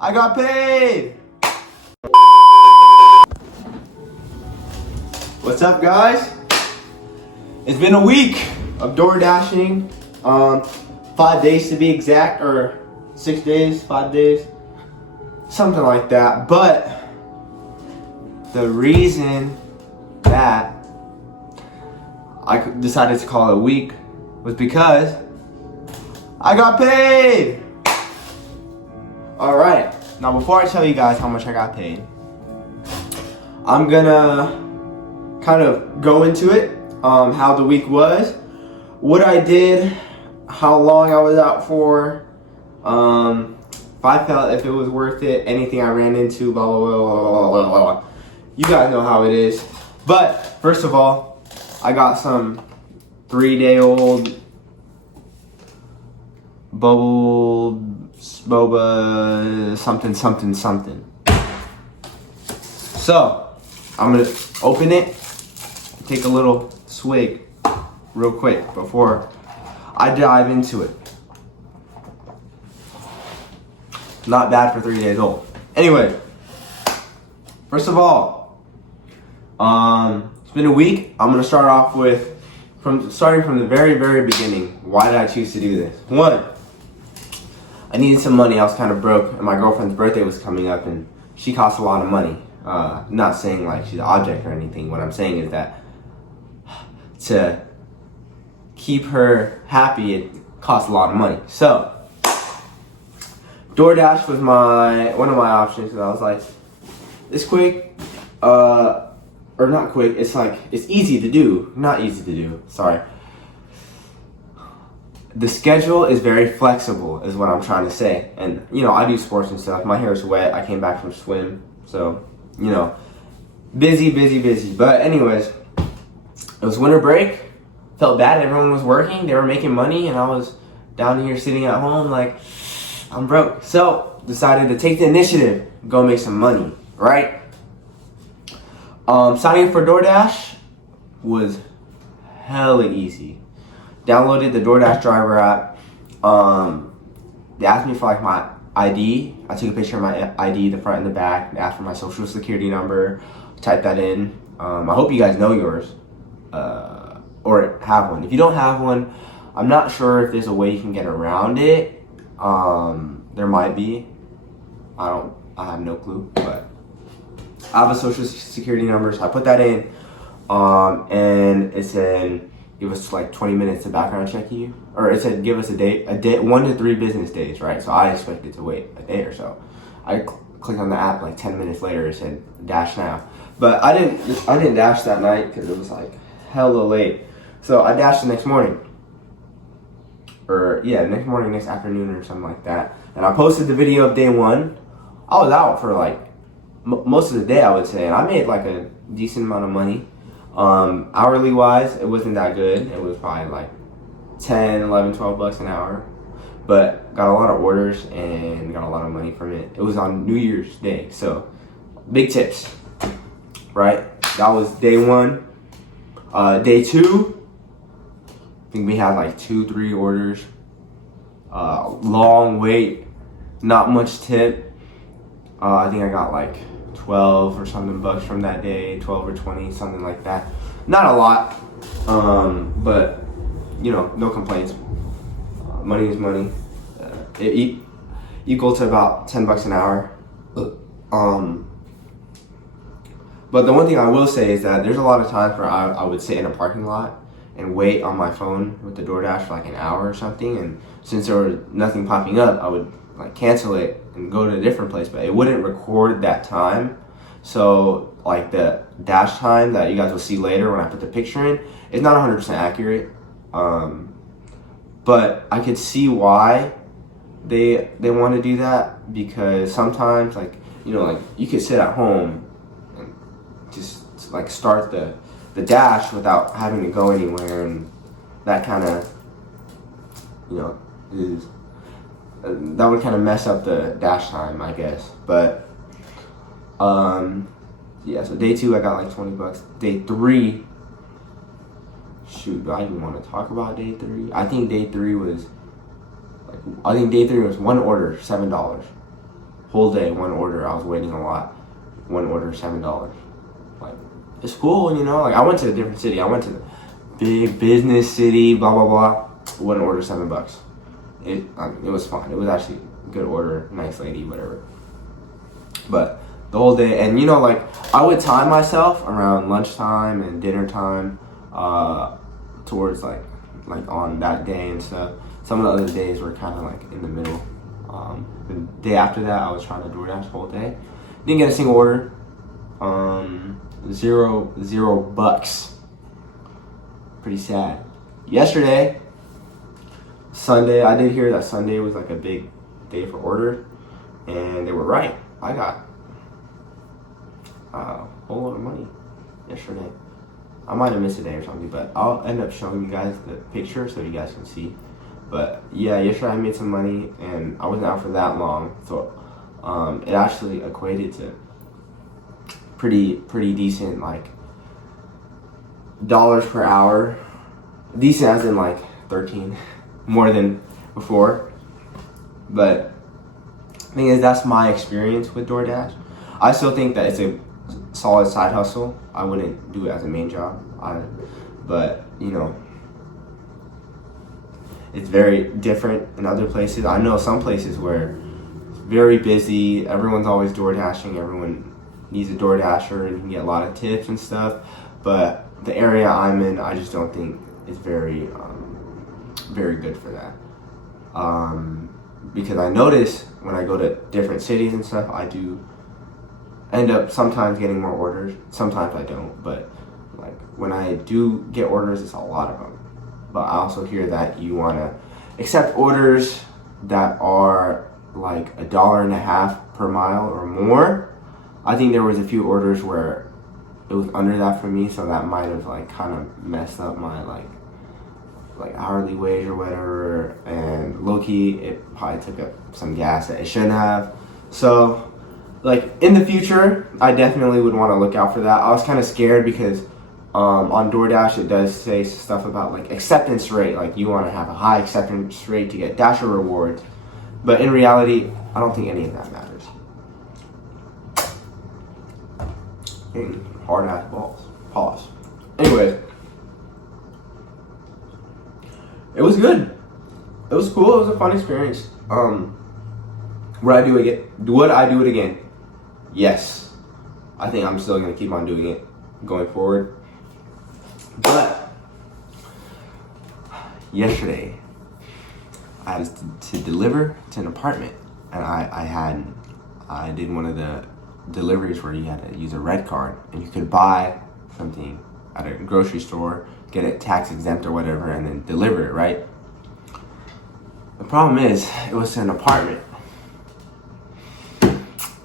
I got paid! What's up, guys? It's been a week of DoorDashing. 5 days to be exact, or 6 days, 5 days, something like that. But the reason that I decided to call it a week was because I got paid! Alright, now before I tell you guys how much I got paid, I'm gonna kind of go into it, how the week was, what I did, how long I was out for, if I felt if it was worth it, anything I ran into, blah, blah, blah, blah, blah, blah, blah. You guys know how it is. But, first of all, I got some 3-day-old boba something. So, I'm gonna open it, take a little swig real quick before I dive into it. Not bad for 3 days old. Anyway, first of all, it's been a week. I'm gonna start off with starting from the very beginning. Why did I choose to do this? One, I needed some money. I was kind of broke, and my girlfriend's birthday was coming up, and she costs a lot of money. Not saying like she's an object or anything. What I'm saying is that to keep her happy, it costs a lot of money. So DoorDash was one of my options, and I was like, it's quick, or not quick. It's like it's easy to do, not easy to do. Sorry. The schedule is very flexible, is what I'm trying to say. And you know, I do sports and stuff. My hair is wet. I came back from swim, so you know, busy. But anyways, it was winter break. Felt bad. Everyone was working. They were making money, and I was down here sitting at home like I'm broke. So decided to take the initiative, go make some money. Right? Signing up for DoorDash was hella easy. Downloaded the DoorDash driver app. They asked me for like my ID. I took a picture of my ID, the front and the back. They asked for my social security number. Typed that in. I hope you guys know yours, or have one. If you don't have one, I'm not sure if there's a way you can get around it. There might be. I have no clue, but I have a social security number, so I put that in. And it said, give us like 20 minutes to background check you, or it said give us a day, 1 to 3 business days, right? So I expected to wait a day or so. I clicked on the app, like 10 minutes later it said dash now, but I didn't dash that night because it was like hella late. So I dashed the next morning, or yeah, next afternoon or something like that. And I posted the video of day 1. I was out for like most of the day, I would say, and I made like a decent amount of money. Hourly wise, it wasn't that good. It was probably like 10, 11, 12 bucks an hour, but got a lot of orders and got a lot of money from it. It was on New Year's Day, so big tips, right? That was day 1. Day 2, I think we had like 2-3 orders. Long wait, not much tip. I think I got like 12 or something bucks from that day, 12 or 20, something like that. Not a lot, but you know, no complaints. Money is money. Equal to about 10 bucks an hour. But the one thing I will say is that there's a lot of times where I would sit in a parking lot and wait on my phone with the DoorDash for like an hour or something, and since there was nothing popping up, I would like cancel it and go to a different place, but it wouldn't record that time. So like the dash time that you guys will see later when I put the picture in, it's not 100% accurate. But I could see why they want to do that, because sometimes, like, you know, like you could sit at home and just like start the dash without having to go anywhere, and that kind of, you know, that would kind of mess up the dash time, I guess. But yeah, so day 2 I got like 20 bucks. Day 3, shoot, do I even want to talk about day 3? I think day 3 was one order, $7. whole day, one order. I was waiting a lot. One order, $7. Like, it's cool, you know. Like, I went to a different city. I went to the big business city, blah blah blah. One order, $7. It was fine. It was actually a good order, nice lady, whatever. But the whole day, and you know, like, I would time myself around lunchtime and dinner time, towards like on that day and stuff. Some of the other days were kind of like in the middle. The day after that, I was trying to DoorDash the whole day. Didn't get a single order. Zero bucks. Pretty sad. Yesterday, Sunday, I did hear that Sunday was like a big day for orders, and they were right. I got a whole lot of money yesterday. I might have missed a day or something, but I'll end up showing you guys the picture so you guys can see. But yeah, yesterday I made some money, and I wasn't out for that long, so it actually equated to pretty decent, like, dollars per hour. Decent as in like 13, more than before. But the thing is, that's my experience with DoorDash. I still think that it's a solid side hustle. I wouldn't do it as a main job. But you know, it's very different in other places. I know some places where it's very busy. Everyone's always DoorDashing. Everyone needs a DoorDasher, and you can get a lot of tips and stuff. But the area I'm in, I just don't think is very good for that. Because I notice when I go to different cities and stuff, I do end up sometimes getting more orders. Sometimes I don't, but like when I do get orders, it's a lot of them. But I also hear that you want to accept orders that are like $1.50 per mile or more. I think there was a few orders where it was under that for me, so that might have like kind of messed up my like hourly wage or whatever, and low-key it probably took up some gas that it shouldn't have. So like in the future, I definitely would want to look out for that. I was kind of scared because on DoorDash it does say stuff about like acceptance rate, like you want to have a high acceptance rate to get Dasher rewards, but in reality I don't think any of that matters. Hard ass balls. Pause. Anyways, it was good. It was cool. It was a fun experience. Would I do it again? Yes. I think I'm still gonna keep on doing it going forward. But yesterday, I had to deliver to an apartment, and I did one of the deliveries where you had to use a red card, and you could buy something at a grocery store, get it tax exempt or whatever, and then deliver it, right? The problem is, it was an apartment.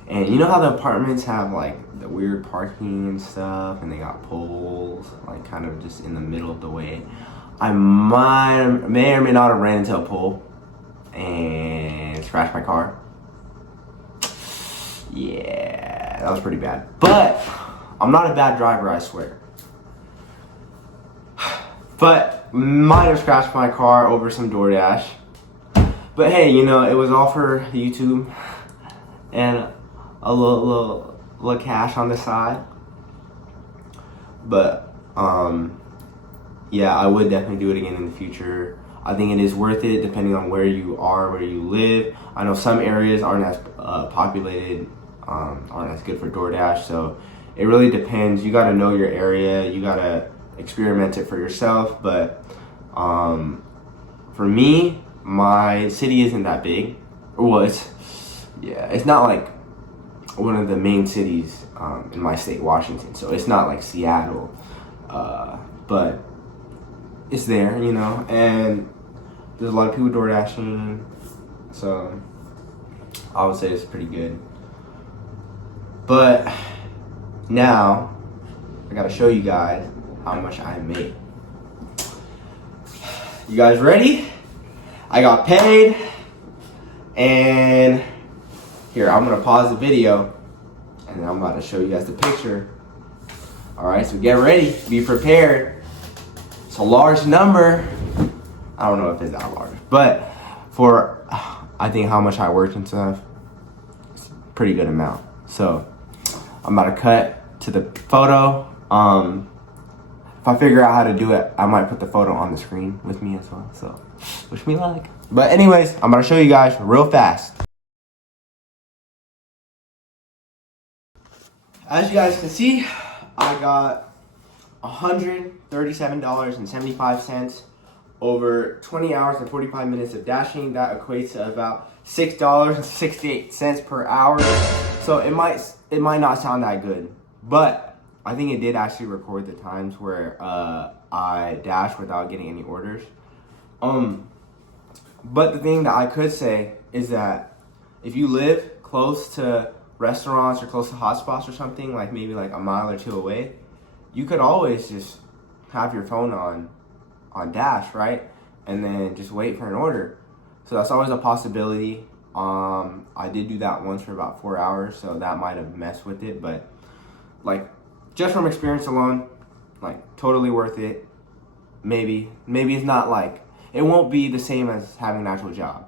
And you know how the apartments have like the weird parking and stuff, and they got poles, like kind of just in the middle of the way. I may or may not have ran into a pole and scratched my car. Yeah, that was pretty bad. But I'm not a bad driver, I swear. But might have scratched my car over some DoorDash. But hey, you know, it was all for YouTube and a little cash on the side. But yeah, I would definitely do it again in the future. I think it is worth it depending on where you are, where you live. I know some areas aren't as populated, aren't as good for DoorDash, so it really depends. You got to know your area. You got to experiment it for yourself. But for me, my city isn't that big. Well, it's not like one of the main cities in my state, Washington. So it's not like Seattle, but it's there, you know. And there's a lot of people DoorDashing, so I would say it's pretty good. But now I gotta show you guys how much I made. You guys ready? I got paid, and here, I'm gonna pause the video, and then I'm about to show you guys the picture. All right, so get ready, be prepared. It's a large number. I don't know if it's that large, but for, I think how much I worked and stuff, pretty good amount. So I'm about to cut to the photo. If I figure out how to do it, I might put the photo on the screen with me as well. So wish me luck. But anyways, I'm gonna show you guys real fast. As you guys can see, I got $137.75 over 20 hours and 45 minutes of dashing. That equates to about $6.68 per hour. So it might not sound that good, but I think it did actually record the times where I dashed without getting any orders. But the thing that I could say is that if you live close to restaurants or close to hotspots or something, like maybe like a mile or two away, you could always just have your phone on dash, right? And then just wait for an order. So that's always a possibility. I did do that once for about 4 hours, so that might have messed with it, but like just from experience alone, like totally worth it. Maybe it's not like, it won't be the same as having an actual job,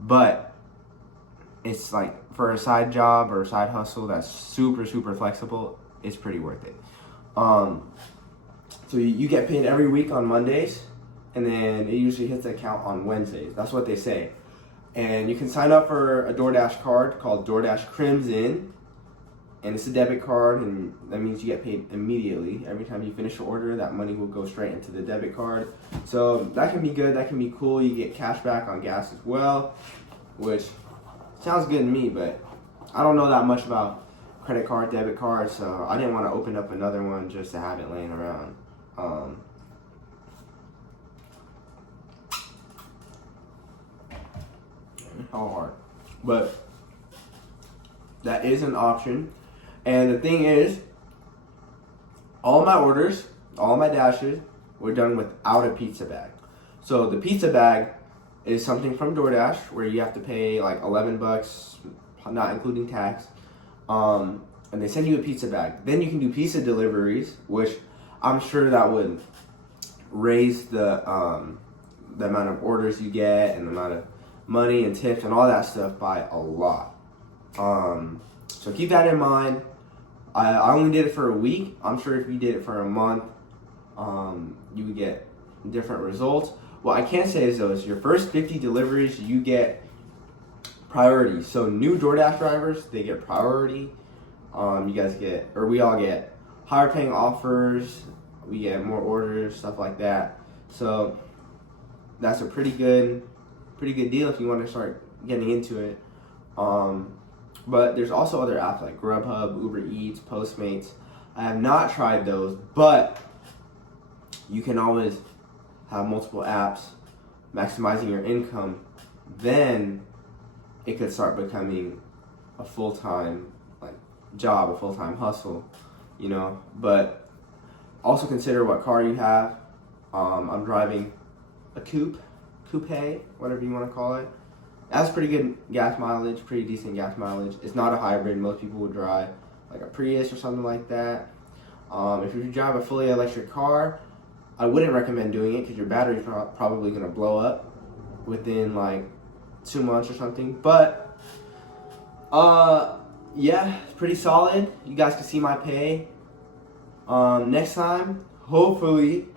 but it's like for a side job or a side hustle that's super flexible, it's pretty worth it. So you get paid every week on Mondays, and then it usually hits the account on Wednesdays. That's what they say. And you can sign up for a DoorDash card called DoorDash Crimson, and it's a debit card, and that means you get paid immediately. Every time you finish your order, that money will go straight into the debit card. So that can be good, that can be cool. You get cash back on gas as well, which sounds good to me, but I don't know that much about credit card, debit card, so I didn't want to open up another one just to have it laying around. How hard. But that is an option. And the thing is, all my orders, all my dashes were done without a pizza bag. So the pizza bag is something from DoorDash where you have to pay like $11, not including tax. And they send you a pizza bag. Then you can do pizza deliveries, which I'm sure that would raise the amount of orders you get and the amount of money and tips and all that stuff by a lot. So keep that in mind. I only did it for a week. I'm sure if you did it for a month, you would get different results. What I can say is though, is your first 50 deliveries, you get priority. So new DoorDash drivers, they get priority. You guys get, or we all get higher paying offers. We get more orders, stuff like that. So that's a pretty good deal if you want to start getting into it. But there's also other apps like GrubHub, Uber Eats, Postmates. I have not tried those, but you can always have multiple apps, maximizing your income. Then it could start becoming a full-time like job, a full-time hustle, you know. But also consider what car you have. I'm driving a coupe, whatever you want to call it. That's pretty good gas mileage, pretty decent gas mileage. It's not a hybrid. Most people would drive like a Prius or something like that. If you drive a fully electric car, I wouldn't recommend doing it because your battery's probably going to blow up within like 2 months or something. But yeah, it's pretty solid. You guys can see my pay. Next time, hopefully,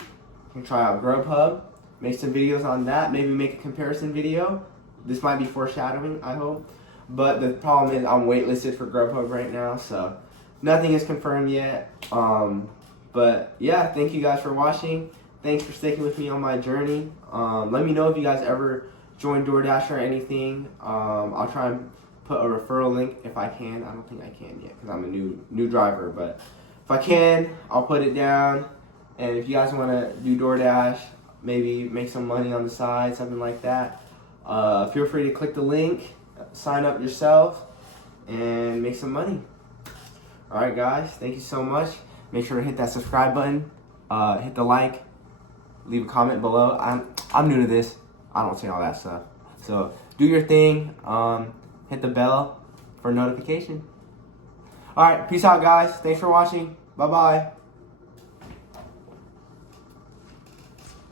I can try out GrubHub, make some videos on that, maybe make a comparison video. This might be foreshadowing, I hope. But the problem is I'm waitlisted for GrubHub right now, so nothing is confirmed yet. But yeah, thank you guys for watching. Thanks for sticking with me on my journey. Let me know if you guys ever join DoorDash or anything. I'll try and put a referral link if I can. I don't think I can yet because I'm a new driver, but if I can, I'll put it down. And if you guys want to do DoorDash, maybe make some money on the side, something like that, feel free to click the link, sign up yourself, and make some money. Alright guys, thank you so much. Make sure to hit that subscribe button, hit the like, leave a comment below. I'm new to this. I don't say all that stuff. So do your thing, hit the bell for notification. Alright, peace out guys. Thanks for watching. Bye-bye.